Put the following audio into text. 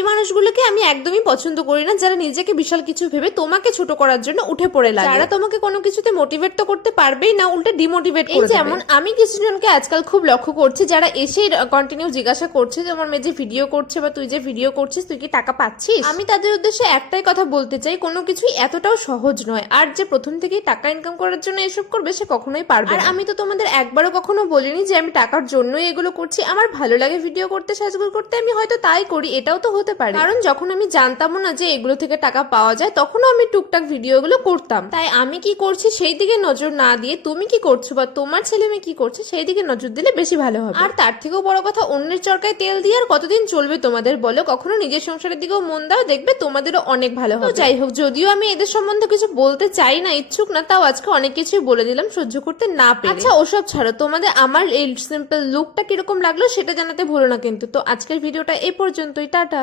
সেই মানুষগুলোকে আমি একদমই পছন্দ করি না যারা নিজেকে বিশাল কিছু ভেবে তোমাকে ছোট করার জন্য উঠে পড়ে লাগে, যারা তোমাকে কোনো কিছুতে মোটিভেট তো করতে পারবেই না, উল্টে ডিমোটিভেট করে দেবে। যেমন আমি কিছুজনকে আজকাল খুব লক্ষ্য করছি যারা এসে কন্টিনিউ জিজ্ঞাসা করছে যে আমার মেয়ে যে ভিডিও করছে বা তুই যে ভিডিও করছিস তুই কি টাকা পাচ্ছিস। আমি তাদের উদ্দেশ্যে একটাই কথা বলতে চাই, কোনো কিছুই এতটাও সহজ নয়, আর যে প্রথম থেকেই টাকা ইনকাম করার জন্য এসব করবে সে কখনোই পারবে। আর আমি তো তোমাদের একবারও কখনো বলিনি যে আমি টাকার জন্যই এগুলো করছি। আমার ভালো লাগে ভিডিও করতে, সাজগোজ করতে, আমি হয়তো তাই করি, এটাও তো হতে পারে। কারণ যখন আমি জানতামও না যে এগুলো থেকে টাকা পাওয়া যায় তখনও আমি টুকটাক ভিডিও গুলো করতাম। তাই আমি কি করছি সেই দিকে নজর না দিয়ে তুমি কি করছো বা তোমার ছেলে মেয়ে কি করছে সেই দিকে নজর দিলে বেশি ভালো হবে। আর তার থেকেও বড় কথা, অন্যের চরকায় তেল দিয়ে আর কতদিন চলবে তোমাদের বলো? কখনো নিজের সংসারের দিকেও মন দাও, দেখবে তোমাদেরও অনেক ভালো হবে। যাই হোক, যদিও আমি এদের সম্বন্ধে কিছু বলতে চাই না, ইচ্ছুক না, তাও আজকে অনেক কিছুই বলে দিলাম সহ্য করতে না পেরে। আচ্ছা ওসব ছাড়ো, তোমাদের আমার এই সিম্পল লুকটা কিরকম লাগলো সেটা জানাতে ভুলো না কিন্তু। তো আজকের ভিডিওটা এই পর্যন্তই, টাটা।